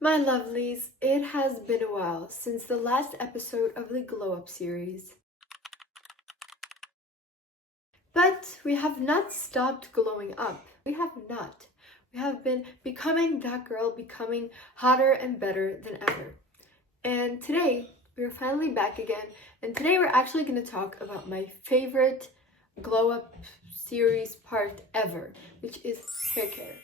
My lovelies, it has been a while since the last episode of the Glow Up series. But we have not stopped glowing up. We have not. We have been becoming that girl, becoming hotter and better than ever. And today, we're finally back again. And today we're actually going to talk about my favorite Glow Up series part ever, which is hair care.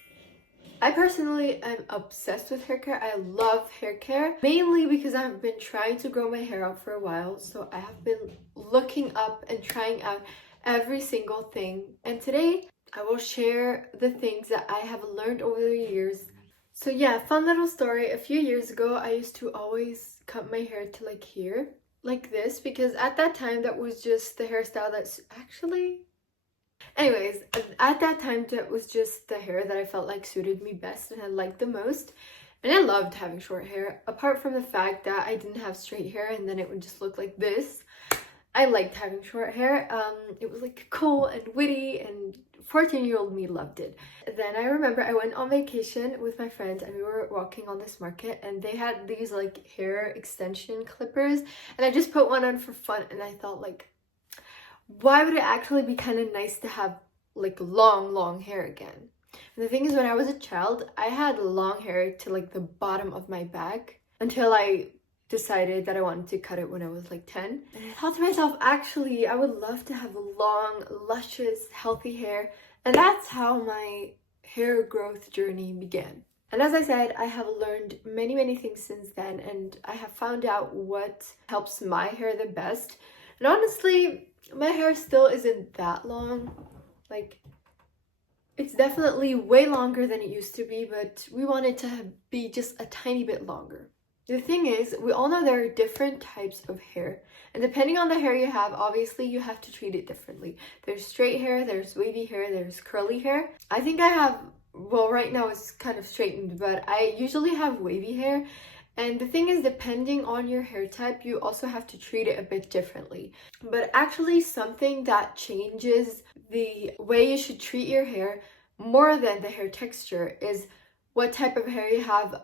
I personally am obsessed with hair care. I love hair care, mainly because I've been trying to grow my hair out for a while. So I have been looking up and trying out every single thing. And today I will share the things that I have learned over the years. So yeah, fun little story. A few years ago, I used to always cut my hair to like here, like this, because at that time that was just the hairstyle that's actually... Anyways, at that time, that was just the hair that I felt like suited me best and I liked the most. And I loved having short hair, apart from the fact that I didn't have straight hair and then it would just look like this. I liked having short hair. It was like cool and witty, and 14-year-old me loved it. Then I remember I went on vacation with my friends and we were walking on this market and they had these like hair extension clippers and I just put one on for fun and I thought like, why would it actually be kind of nice to have like long hair again? And the thing is, when I was a child, I had long hair to like the bottom of my back until I decided that I wanted to cut it when I was like 10. And I thought to myself, actually, I would love to have long, luscious, healthy hair. And that's how my hair growth journey began. And as I said, I have learned many things since then, and I have found out what helps my hair the best. And honestly, my hair still isn't that long. Like, it's definitely way longer than it used to be, but we want it to be just a tiny bit longer. The thing is, we all know there are different types of hair, and depending on the hair you have, obviously you have to treat it differently. There's straight hair, there's wavy hair, there's curly hair. I think I have, well, right now it's kind of straightened, but I usually have wavy hair. And the thing is, depending on your hair type, you also have to treat it a bit differently. But actually, something that changes the way you should treat your hair more than the hair texture is what type of hair you have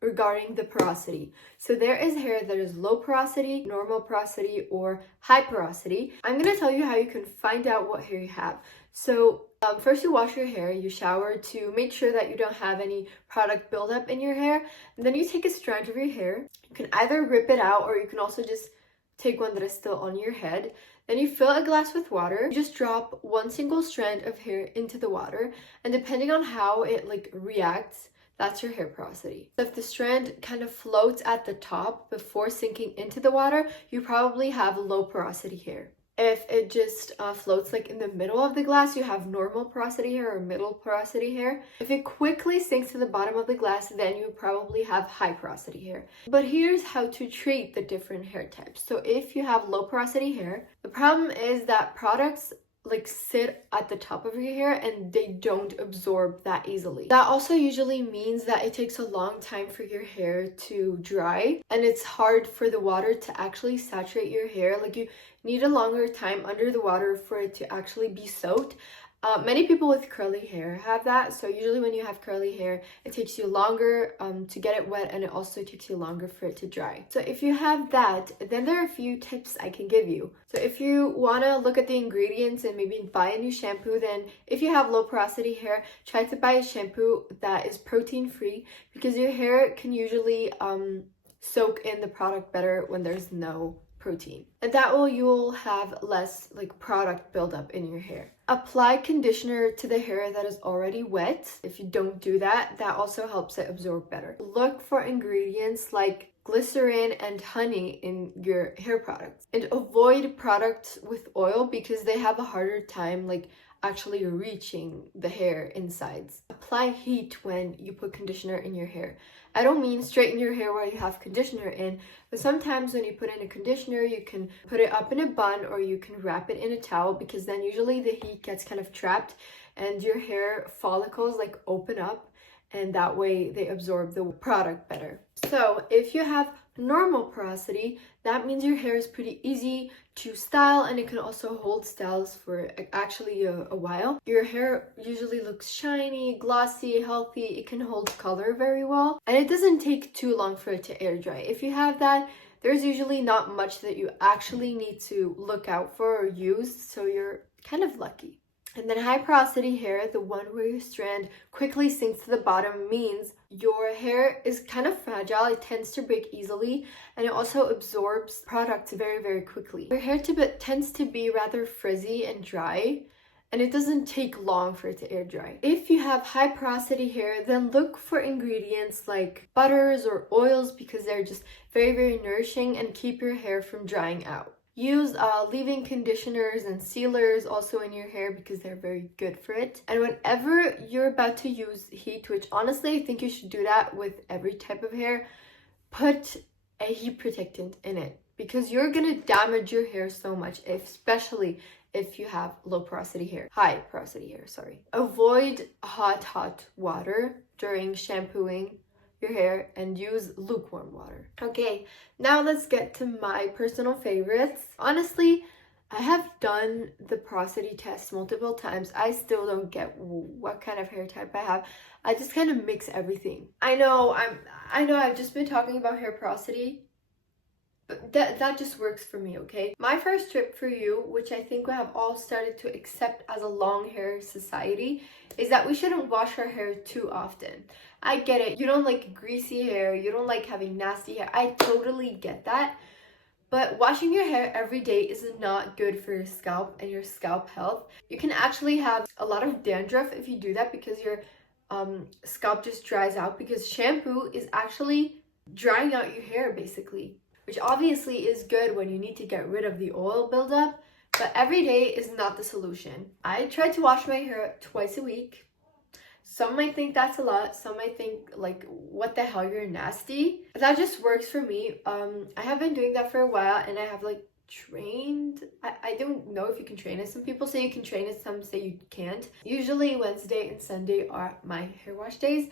regarding the porosity. So there is hair that is low porosity, normal porosity, or high porosity. I'm going to tell you how you can find out what hair you have. So first you wash your hair, you shower to make sure that you don't have any product buildup in your hair. And then you take a strand of your hair. You can either rip it out or you can also just take one that is still on your head. Then you fill a glass with water. You just drop one single strand of hair into the water. And depending on how it like reacts, that's your hair porosity. So if the strand kind of floats at the top before sinking into the water, you probably have low porosity hair. If it just floats like in the middle of the glass, you have normal porosity hair or middle porosity hair. If it quickly sinks to the bottom of the glass, then you probably have high porosity hair. But here's how to treat the different hair types. So if you have low porosity hair, the problem is that products like sit at the top of your hair and they don't absorb that easily. That also usually means that it takes a long time for your hair to dry and it's hard for the water to actually saturate your hair. Like you need a longer time under the water for it to actually be soaked. Many people with curly hair have that. So usually when you have curly hair, it takes you longer to get it wet and it also takes you longer for it to dry. So if you have that, then there are a few tips I can give you. So if you want to look at the ingredients and maybe buy a new shampoo, then if you have low porosity hair, try to buy a shampoo that is protein free because your hair can usually soak in the product better when there's no protein. And that way you'll have less like product buildup in your hair. Apply conditioner to the hair that is already wet. If you don't do that, that also helps it absorb better. Look for ingredients like glycerin and honey in your hair products. And avoid products with oil because they have a harder time like actually reaching the hair insides. Apply heat when you put conditioner in your hair. I don't mean straighten your hair while you have conditioner in, but sometimes when you put in a conditioner, you can put it up in a bun or you can wrap it in a towel because then usually the heat gets kind of trapped and your hair follicles like open up and that way they absorb the product better. So if you have Normal porosity, that means your hair is pretty easy to style and it can also hold styles for actually a while. Your hair usually looks shiny, glossy, healthy. It can hold color very well and it doesn't take too long for it to air dry. If you have that, there's usually not much that you actually need to look out for or use, so you're kind of lucky. And then high porosity hair, the one where your strand quickly sinks to the bottom, means your hair is kind of fragile. It tends to break easily and it also absorbs products very, very quickly. Your hair tends to be rather frizzy and dry, and it doesn't take long for it to air dry. If you have high porosity hair, then look for ingredients like butters or oils because they're just very, very nourishing and keep your hair from drying out. Use leave-in conditioners and sealers also in your hair because they're very good for it. And whenever you're about to use heat, which honestly I think you should do that with every type of hair, put a heat protectant in it because you're gonna damage your hair so much, especially if you have high porosity hair, sorry. Avoid hot water during shampooing your hair and use lukewarm water. Okay, now let's get to my personal favorites. Honestly, I have done the porosity test multiple times. I still don't get what kind of hair type I have. I just kind of mix everything. I know I've just been talking about hair porosity, but that just works for me, okay? My first tip for you, which I think we have all started to accept as a long hair society, is that we shouldn't wash our hair too often. I get it. You don't like greasy hair. You don't like having nasty hair. I totally get that. But washing your hair every day is not good for your scalp and your scalp health. You can actually have a lot of dandruff if you do that because your scalp just dries out because shampoo is actually drying out your hair basically, which obviously is good when you need to get rid of the oil buildup, but every day is not the solution. I try to wash my hair twice a week. Some might think that's a lot. Some might think like, what the hell, you're nasty. That just works for me. I have been doing that for a while and I have like trained. I don't know if you can train it. Some people say you can train it, some say you can't. Usually Wednesday and Sunday are my hair wash days.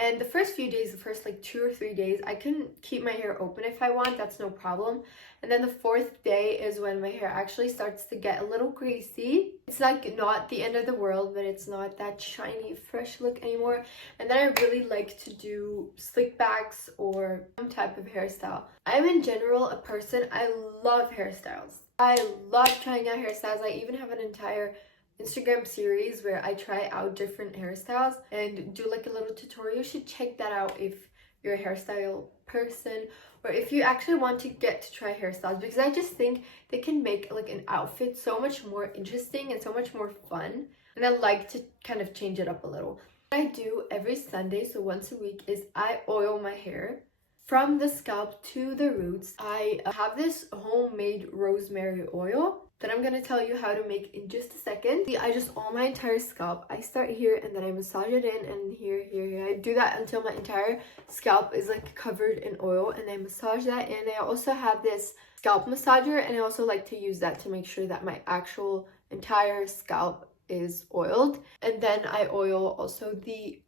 And the first few days, the first like 2 or 3 days, I can keep my hair open if I want. That's no problem. And then the fourth day is when my hair actually starts to get a little greasy. It's like not the end of the world, but it's not that shiny, fresh look anymore. And then I really like to do slick backs or some type of hairstyle. I'm in general a person, I love hairstyles. I love trying out hairstyles. I even have an entire Instagram series where I try out different hairstyles and do like a little tutorial. You should check that out if you're a hairstyle person or if you actually want to get to try hairstyles, because I just think they can make like an outfit so much more interesting and so much more fun, and I like to kind of change it up a little. What I do every Sunday, so once a week, is I oil my hair from the scalp to the roots. I have this homemade rosemary oil that I'm gonna tell you how to make in just a second. I just oil my entire scalp. I start here and then I massage it in, and here. I do that until my entire scalp is like covered in oil, and I massage that in. I also have this scalp massager, and I also like to use that to make sure that my actual entire scalp is oiled. And then I oil also the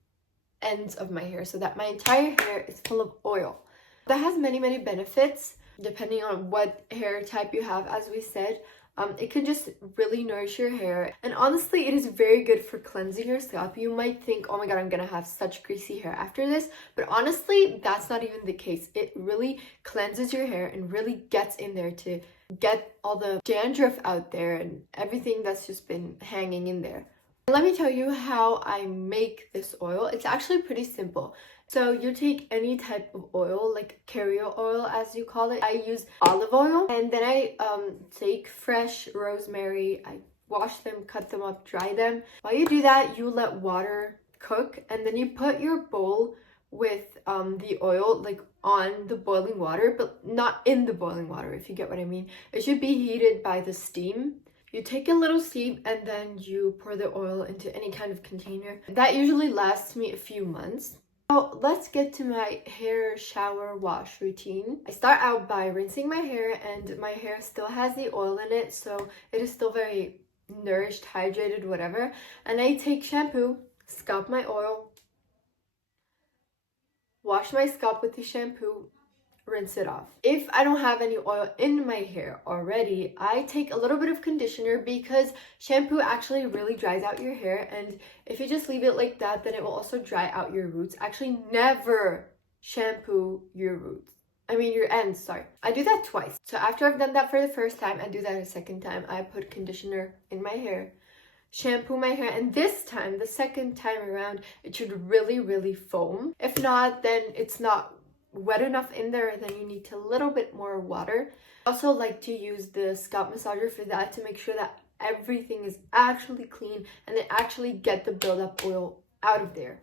ends of my hair so that my entire hair is full of oil. That has many benefits depending on what hair type you have. As we said, it can just really nourish your hair, and honestly it is very good for cleansing your scalp. You might think, oh my god, I'm gonna have such greasy hair after this, but honestly that's not even the case. It really cleanses your hair and really gets in there to get all the dandruff out there and everything that's just been hanging in there. Let me tell you how I make this oil. It's actually pretty simple. So you take any type of oil, like carrier oil as you call it. I use olive oil, and then I take fresh rosemary. I wash them, cut them up, dry them. While you do that, you let water cook, and then you put your bowl with the oil like on the boiling water, but not in the boiling water, if you get what I mean. It should be heated by the steam. You take a little steam and then you pour the oil into any kind of container. That usually lasts me a few months. Now let's get to my hair shower wash routine. I start out by rinsing my hair, and my hair still has the oil in it, so it is still very nourished, hydrated, whatever. And I take shampoo, scalp my oil, wash my scalp with the shampoo, rinse it off. If I don't have any oil in my hair already, I take a little bit of conditioner because shampoo actually really dries out your hair, and if you just leave it like that, then it will also dry out your roots. Actually, never shampoo your roots. I mean your ends, sorry. I do that twice. So after I've done that for the first time, I do that a second time. I put conditioner in my hair, shampoo my hair, and this time, the second time around, it should really foam. If not, then it's not wet enough in there, then you need a little bit more water. I also like to use the scalp massager for that, to make sure that everything is actually clean and then actually get the buildup oil out of there.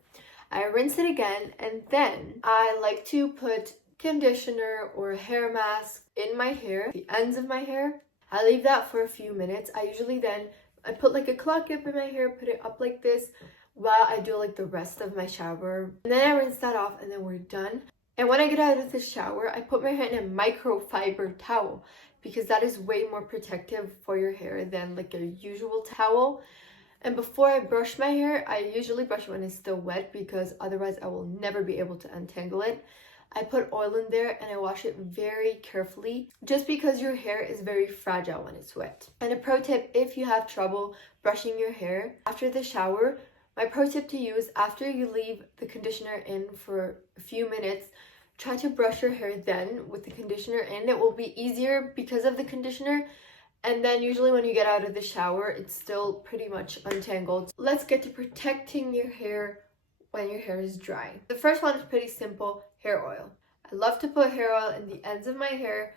I rinse it again, and then I like to put conditioner or hair mask in my hair, the ends of my hair. I leave that for a few minutes. I put like a cloth clip in my hair, put it up like this while I do like the rest of my shower. And then I rinse that off, and then we're done. And when I get out of the shower, I put my hair in a microfiber towel because that is way more protective for your hair than like a usual towel. And before I brush my hair, I usually brush it when it's still wet because otherwise I will never be able to untangle it. I put oil in there and I wash it very carefully just because your hair is very fragile when it's wet. And a pro tip, if you have trouble brushing your hair after the shower, my pro tip to use after you leave the conditioner in for a few minutes, try to brush your hair then with the conditioner in. It will be easier because of the conditioner. And then usually when you get out of the shower, it's still pretty much untangled. Let's get to protecting your hair when your hair is dry. The first one is pretty simple, hair oil. I love to put hair oil in the ends of my hair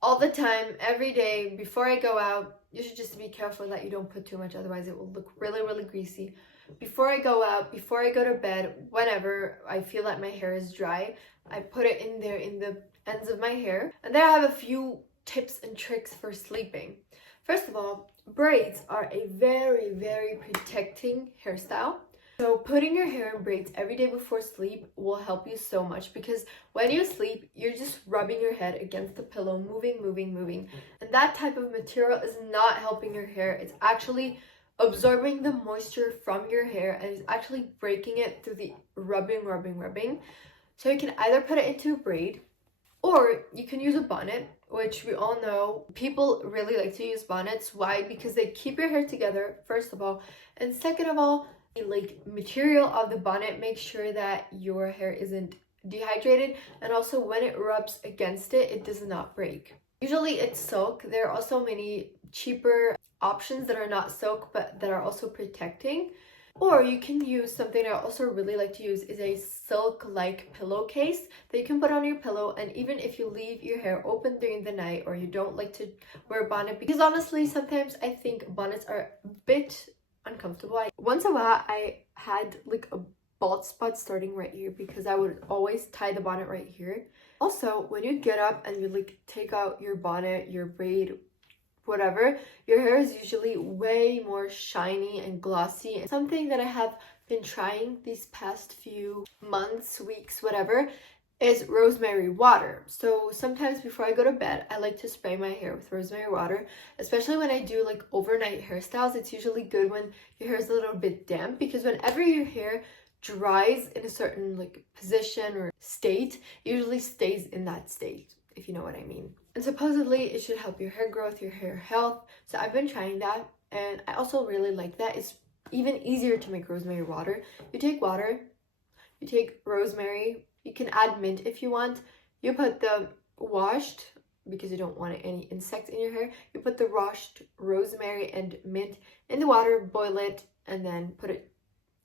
all the time, every day. Before I go out, you should just be careful that you don't put too much, otherwise it will look really greasy. Before I go out, before I go to bed, whenever I feel that my hair is dry, I put it in there in the ends of my hair. And then I have a few tips and tricks for sleeping. First of all, braids are a very protecting hairstyle. So putting your hair in braids every day before sleep will help you so much, because when you sleep, you're just rubbing your head against the pillow, moving. And that type of material is not helping your hair. It's actually absorbing the moisture from your hair and is actually breaking it through the rubbing. So you can either put it into a braid, or you can use a bonnet, which we all know people really like to use bonnets. Why? Because they keep your hair together, first of all, and second of all, the material of the bonnet makes sure that your hair isn't dehydrated, and also when it rubs against it, it does not break. Usually it's silk. There are also many cheaper options that are not silk but that are also protecting. Or you can use something I also really like to use, is a silk-like pillowcase that you can put on your pillow. And even if you leave your hair open during the night, or you don't like to wear a bonnet, because honestly sometimes I think bonnets are a bit uncomfortable. Once in a while I had like a bald spot starting right here because I would always tie the bonnet right here. Also, when you get up and you take out your bonnet, your braid, whatever, your hair is usually way more shiny and glossy. And something that I have been trying these past few months, weeks, whatever, is rosemary water. So sometimes before I go to bed, I like to spray my hair with rosemary water, especially when I do overnight hairstyles. It's usually good when your hair is a little bit damp, because whenever your hair dries in a certain position or state, it usually stays in that state, if you know what I mean. And supposedly it should help your hair growth, your hair health. So I've been trying that, and I also really like that. It's even easier to make rosemary water. You take water, you take rosemary, you can add mint if you want. You put the washed, because you don't want any insects in your hair, you put the washed rosemary and mint in the water, boil it, and then put it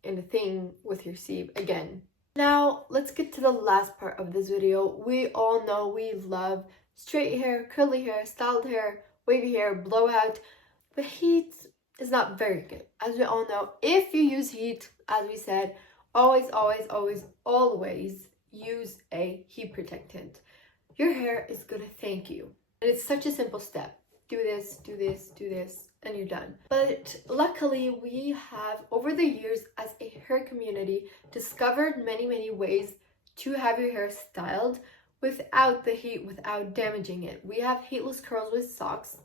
in a thing with your sieve again. Now let's get to the last part of this video. We all know we love straight hair, curly hair, styled hair, wavy hair, blowout, but heat is not very good. As we all know, if you use heat, as we said, always use a heat protectant. Your hair is gonna thank you. And it's such a simple step. Do this, and you're done. But luckily, we have, over the years as a hair community, discovered many ways to have your hair styled without the heat, without damaging it. We have heatless curls with socks.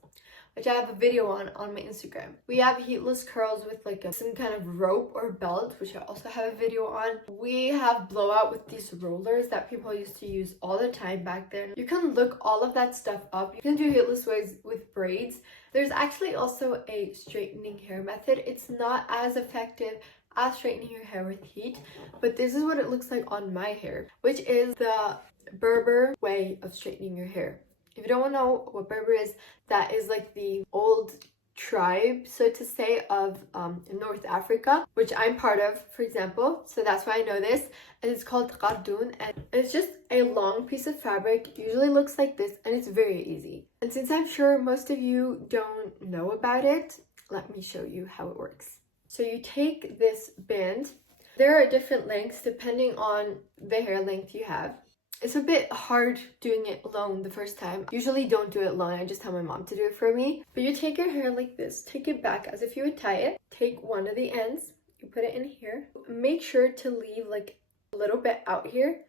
which I have a video on my Instagram. We have heatless curls with like some kind of rope or belt, which I also have a video on. We have blowout with these rollers that people used to use all the time back then. You can look all of that stuff up. You can do heatless waves with braids. There's actually also a straightening hair method. It's not as effective as straightening your hair with heat, but this is what it looks like on my hair, which is the Berber way of straightening your hair. If you don't know what Berber is, that is like the old tribe, so to say, of North Africa, which I'm part of, for example. So that's why I know this. And it's called qardoon, and it's just a long piece of fabric, usually looks like this, and it's very easy. And since I'm sure most of you don't know about it, let me show you how it works. So you take this band. There are different lengths depending on the hair length you have. It's a bit hard doing it alone the first time. Usually don't do it alone, I just tell my mom to do it for me. But you take your hair like this, take it back as if you would tie it. Take one of the ends, you put it in here. Make sure to leave like a little bit out here.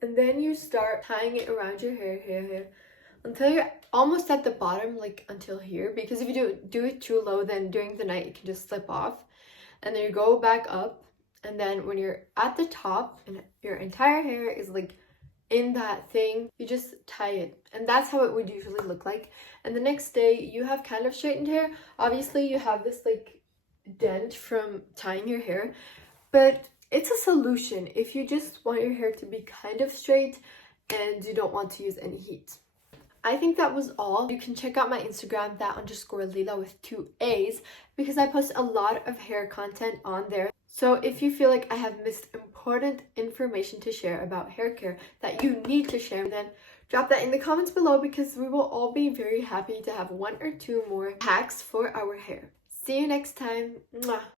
And then you start tying it around your hair, until you're almost at the bottom, like until here. Because if you do it too low, then during the night it can just slip off. And then you go back up, and then when you're at the top and your entire hair is like in that thing, you just tie it. And that's how it would usually look like. And the next day you have kind of straightened hair. Obviously you have this like dent from tying your hair, but it's a solution if you just want your hair to be kind of straight and you don't want to use any heat. I think that was all. You can check out my Instagram, that_Lila with 2 A's, because I post a lot of hair content on there. So if you feel like I have missed important information to share about hair care that you need to share, then drop that in the comments below, because we will all be very happy to have 1 or 2 more hacks for our hair. See you next time. Mwah.